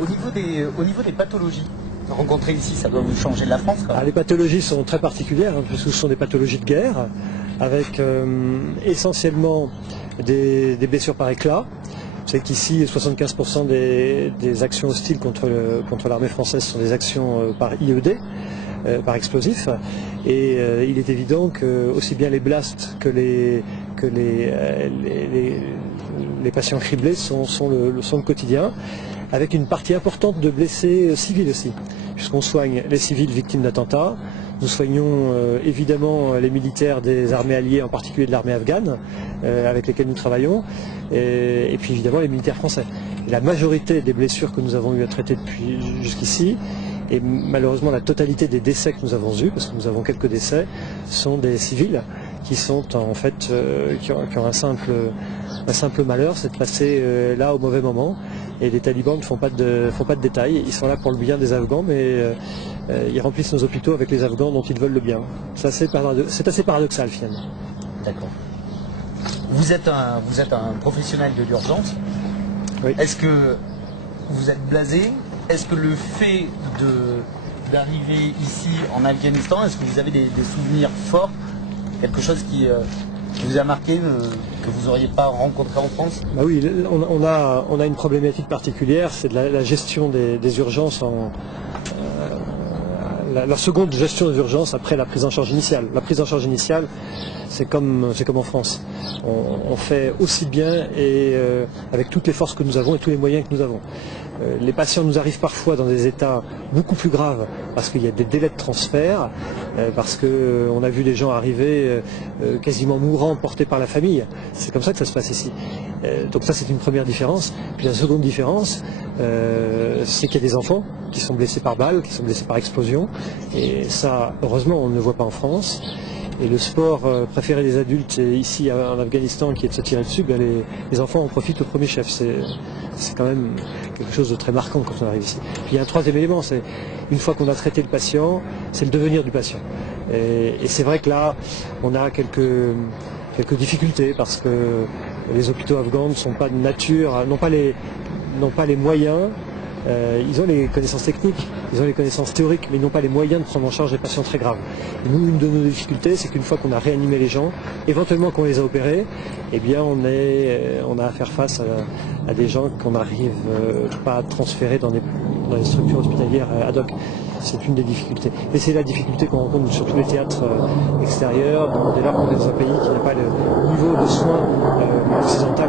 Au niveau des pathologies rencontrées ici, ça doit vous changer de la France quand même. Les pathologies sont très particulières, puisque ce sont des pathologies de guerre, avec essentiellement des blessures par éclat. Vous savez qu'ici, 75% des actions hostiles contre l'armée française sont des actions par IED, par explosifs. Et il est évident que aussi bien les blasts que les patients criblés sont le quotidien, avec une partie importante de blessés civils aussi, puisqu'on soigne les civils victimes d'attentats. Nous soignons évidemment les militaires des armées alliées, en particulier de l'armée afghane, avec lesquels nous travaillons, et puis évidemment les militaires français. La majorité des blessures que nous avons eu à traiter depuis jusqu'ici, et malheureusement la totalité des décès que nous avons eus, parce que nous avons quelques décès, sont des civils qui sont en fait qui ont un simple malheur, c'est de passer là au mauvais moment. Et les talibans ne font pas de détails, ils sont là pour le bien des Afghans, mais ils remplissent nos hôpitaux avec les Afghans dont ils veulent le bien. C'est assez paradoxal finalement. D'accord. Vous êtes un professionnel de l'urgence. Oui. Est-ce que vous êtes blasé? Est-ce que le fait d'arriver ici en Afghanistan, est-ce que vous avez des souvenirs forts? Quelque chose qui vous a marqué, que vous n'auriez pas rencontré en France? Oui, on a une problématique particulière, c'est de la gestion des urgences, la seconde gestion des urgences après la prise en charge initiale. La prise en charge initiale, c'est comme en France. On fait aussi bien et avec toutes les forces que nous avons et tous les moyens que nous avons. Les patients nous arrivent parfois dans des états beaucoup plus graves parce qu'il y a des délais de transfert, parce qu'on a vu des gens arriver quasiment mourants, portés par la famille. C'est comme ça que ça se passe ici. Donc ça, c'est une première différence. Puis la seconde différence, c'est qu'il y a des enfants qui sont blessés par balles, qui sont blessés par explosion. Et ça, heureusement, on ne le voit pas en France. Et le sport préféré des adultes ici en Afghanistan, qui est de se tirer dessus, les enfants en profitent au premier chef. C'est quand même quelque chose de très marquant quand on arrive ici. Puis il y a un troisième élément, c'est une fois qu'on a traité le patient, c'est le devenir du patient. Et c'est vrai que là, on a quelques difficultés parce que les hôpitaux afghans ne sont pas de nature, n'ont pas les moyens. Ils ont les connaissances techniques, ils ont les connaissances théoriques, mais ils n'ont pas les moyens de prendre en charge des patients très graves. Et nous, une de nos difficultés, c'est qu'une fois qu'on a réanimé les gens, éventuellement qu'on les a opérés, eh bien on a à faire face à des gens qu'on n'arrive pas à transférer dans les structures hospitalières ad hoc. C'est une des difficultés. Et c'est la difficulté qu'on rencontre sur tous les théâtres extérieurs, dès lors qu'on est dans un pays qui n'a pas le niveau de soins occidental